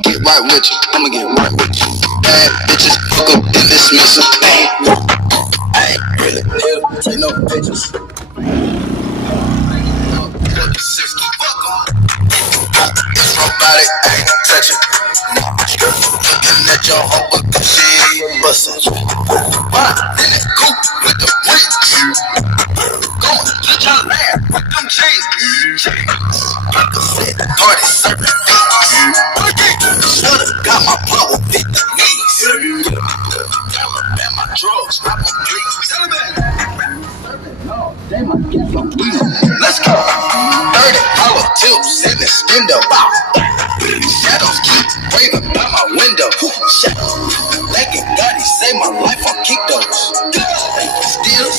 get right with you. I'ma get right with you. Bad bitches, fuck up and dismiss them. I ain't really here to take no pictures. It's my body, I ain't gon' touch it. Looking at your hoe, but the shit bustin'. Why? In that coupe with the bricks. Going to your land with them chains. Like I said, party serving fees. Sweater got my blood with Vietnamese. And my drugs, I'm a please. Let's go. 30 hour tips in the window. Shadows keep waving by my window. Shadows. Like it, God, he saved my life on kick those. Still